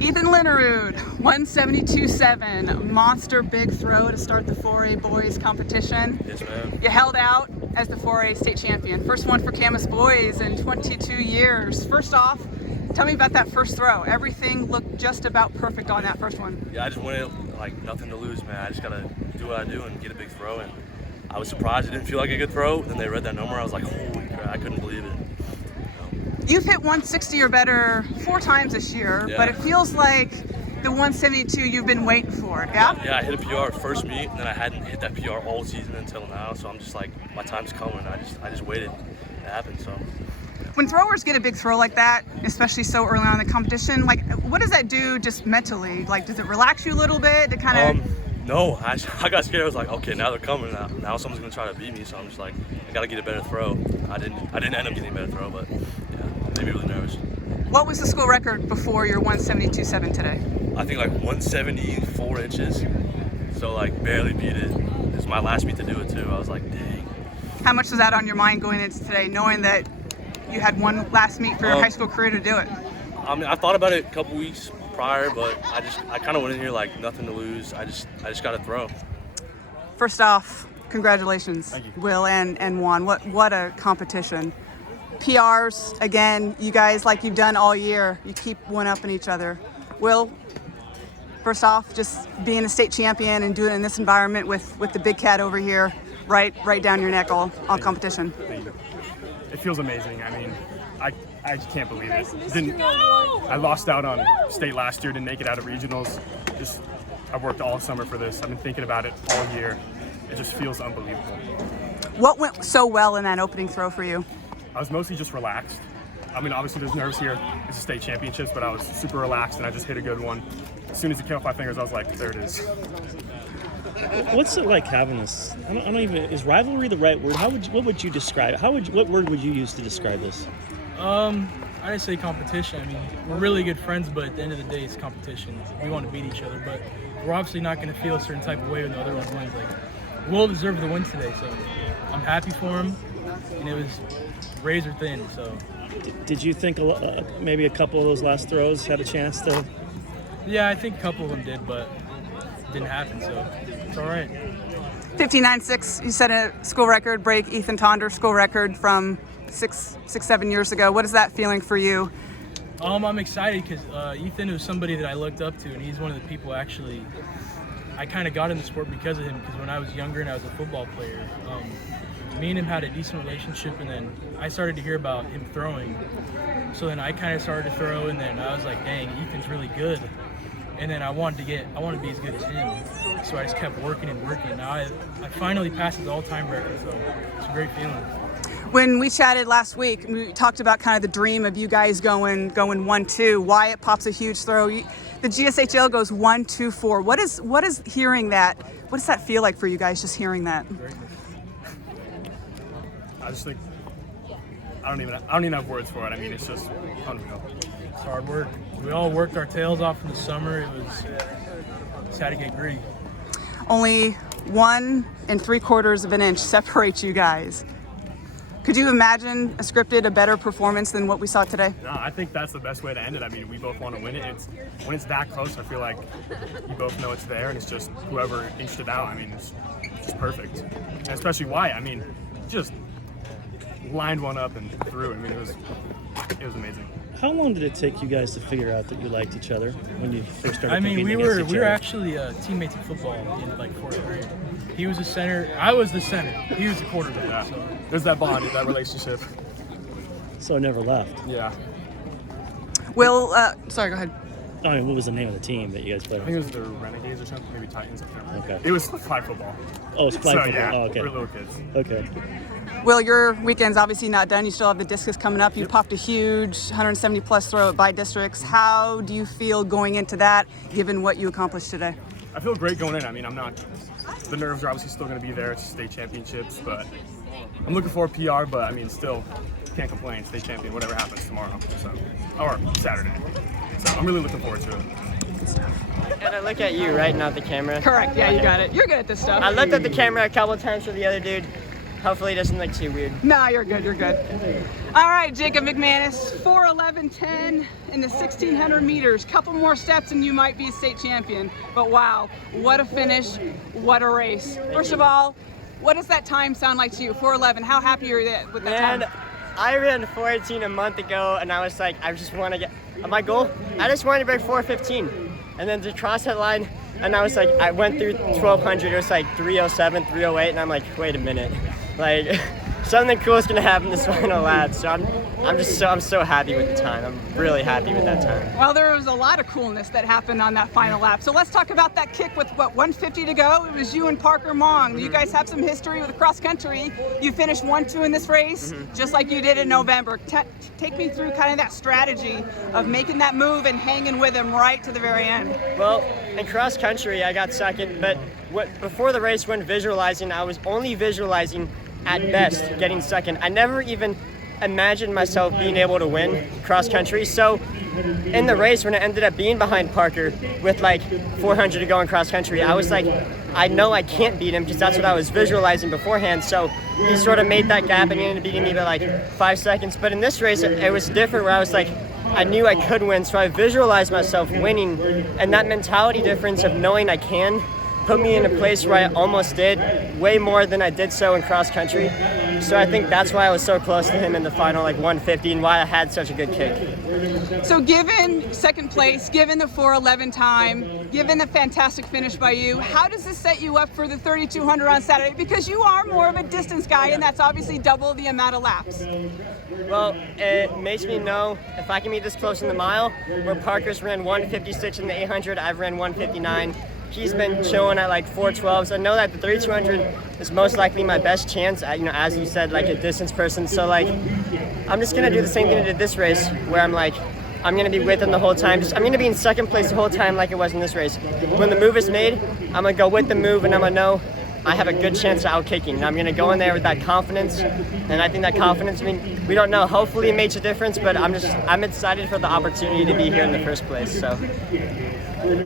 Ethan Linnerud, 172.7, monster big throw to start the 4A boys competition. Yes, ma'am. You held out as the 4A state champion. First one for Camas boys in 22 years. First off, tell me about that first throw. Everything looked just about perfect on that first one. Yeah, I just went in like nothing to lose, man. I just gotta do what I do and get a big throw. And I was surprised it didn't feel like a good throw. Then they read that number. I was like, holy crap! I couldn't believe it. You've hit 160 or better 4 times this year, Yeah. but it feels like the 172 you've been waiting for, yeah? Yeah, I hit a PR first meet, and then I hadn't hit that PR all season until now. So I'm just like, my time's coming. I just waited. It happened. So. When throwers get a big throw like that, especially so early on in the competition, like what does that do just mentally? Like, does it relax you a little bit to kind of? No, I got scared. I was like, okay, now they're coming. Now someone's gonna try to beat me. So I'm just like, I gotta get a better throw. I didn't end up getting a better throw, but yeah, made me really nervous. What was the school record before your 172.7 today? I think like 174 inches. So like barely beat it. It's my last meet to do it too. I was like, dang. How much was that on your mind going into today, knowing that you had one last meet for your high school career to do it? I mean, I thought about it a couple weeks prior, but I kind of went in here like nothing to lose. I just got to throw. First off, congratulations, Thank you. Will and Juan. What a competition. PRs, again, you guys, like you've done all year, you keep one-upping each other. Will, first off, just being a state champion and doing it in this environment with the big cat over here, right down your neck all competition. Thank you. It feels amazing. I mean, I just can't believe it. I lost out on state last year, didn't make it out of regionals. I've worked all summer for this. I've been thinking about it all year. It just feels unbelievable. What went so well in that opening throw for you? I was mostly just relaxed. I mean, obviously there's nerves here. It's a state championships, but I was super relaxed and I just hit a good one. As soon as it came off my fingers, I was like, there it is. What's it like having this? I don't even. Is rivalry the right word? What would you describe? What word would you use to describe this? I'd say competition. I mean, we're really good friends, but at the end of the day, it's competition. We want to beat each other, but we're obviously not going to feel a certain type of way when the other one wins. Like, Will deserved the win today, so I'm happy for him, and it was razor thin. So. Did you think maybe a couple of those last throws had a chance to? Yeah, I think a couple of them did, but it didn't happen, so it's all right. 59.6, you set a school record, break Ethan Tonder school record from 7 years ago. What is that feeling for you? I'm excited because Ethan was somebody that I looked up to, and he's one of the people actually I kind of got in the sport because of him. Because when I was younger and I was a football player, me and him had a decent relationship, and then I started to hear about him throwing. So then I kind of started to throw, and then I was like, dang, Ethan's really good. And then I wanted to be as good as him. So I just kept working and working. Now I finally passed his all-time record, so it's a great feeling. When we chatted last week, we talked about kind of the dream of you guys going 1-2. Wyatt pops a huge throw. The GSHL goes 1-2-4. What is hearing that? What does that feel like for you guys? Just hearing that. I just think I don't even have words for it. I mean, it's just unreal. It's hard work. We all worked our tails off in the summer. Just had to get gritty. Only 1 3/4 of an inch separates you guys. Could you imagine a better performance than what we saw today? No, I think that's the best way to end it. I mean, we both want to win it. When it's that close, I feel like you both know it's there, and it's just whoever inched it out. I mean, it's just perfect. And especially Wyatt. I mean, just lined one up and threw. I mean, it was amazing. How long did it take you guys to figure out that you liked each other when you first started? I mean, we competing against each were other? actually teammates in football in like 4th grade. He was the center. I was the center. He was the quarterback. Yeah. So. There's that bond, that relationship. So it never left. Yeah. Will, sorry, go ahead. I mean, what was the name of the team that you guys played I on? think it was the Renegades or something, maybe Titans. I can't remember. Okay. It was flag football. Oh, it's flag So football. yeah, Oh, okay. we're little kids. Okay. Will, your weekend's obviously not done. You still have the discus coming up. You popped a huge 170-plus throw at by districts. How do you feel going into that, given what you accomplished today? I feel great going in. I mean, the nerves are obviously still going to be there. It's state championships, but I'm looking for a PR, but I mean, still can't complain. State champion, whatever happens tomorrow, or Saturday. So I'm really looking forward to it. And I look at you, right, not the camera. Correct. Yeah, you got it. You're good at this stuff. I looked at the camera a couple times for the other dude, Hopefully it doesn't look too weird. No, you're good. You're good. All right, Jacob McManus, 4:11:10 in the 1600 meters. Couple more steps and you might be a state champion. But wow, what a finish! What a race! First of all, what does that time sound like to you? 4:11. How happy are you with that Man, time? I ran 4:18 a month ago, and I was like, I just want to get my goal. I just wanted to break 4:15, and then to cross that line. And I was like, I went through 1200. It was like 3:07, 3:08, and I'm like, wait a minute, like something cool is gonna happen this final lap. So I'm so happy with the time. I'm really happy with that time. Well, there was a lot of coolness that happened on that final lap. So let's talk about that kick with, what, 150 to go? It was you and Parker Mong. You guys have some history with cross country. You finished 1-2 in this race, just like you did in November. Take me through kind of that strategy of making that move and hanging with him right to the very end. Well, in cross country, I got second, but before the race, when visualizing, I was only visualizing at best getting second. I never even imagined myself being able to win cross country. So in the race, when I ended up being behind Parker with like 400 to go in cross country, I was like, I know I can't beat him because that's what I was visualizing beforehand. So he sort of made that gap and he ended up beating me by like 5 seconds. But in this race, it was different where I was like, I knew I could win, so I visualized myself winning. And that mentality difference of knowing I can put me in a place where I almost did way more than I did so in cross country. So I think that's why I was so close to him in the final, like 150, and why I had such a good kick. So given second place, given the 4:11 time, given the fantastic finish by you, how does this set you up for the 3200 on Saturday? Because you are more of a distance guy, and that's obviously double the amount of laps. Well, it makes me know if I can be this close in the mile, where Parker's ran 156 in the 800, I've ran 159. He's been chilling at like 4:12s. I know that the 3200 is most likely my best chance, as you said, like a distance person. So like, I'm just gonna do the same thing I did this race, where I'm like, I'm gonna be with him the whole time. I'm gonna be in second place the whole time like it was in this race. When the move is made, I'm gonna go with the move and I'm gonna know I have a good chance of outkicking. And I'm gonna go in there with that confidence. And I think that confidence, we don't know, hopefully it makes a difference, but I'm excited for the opportunity to be here in the first place, so.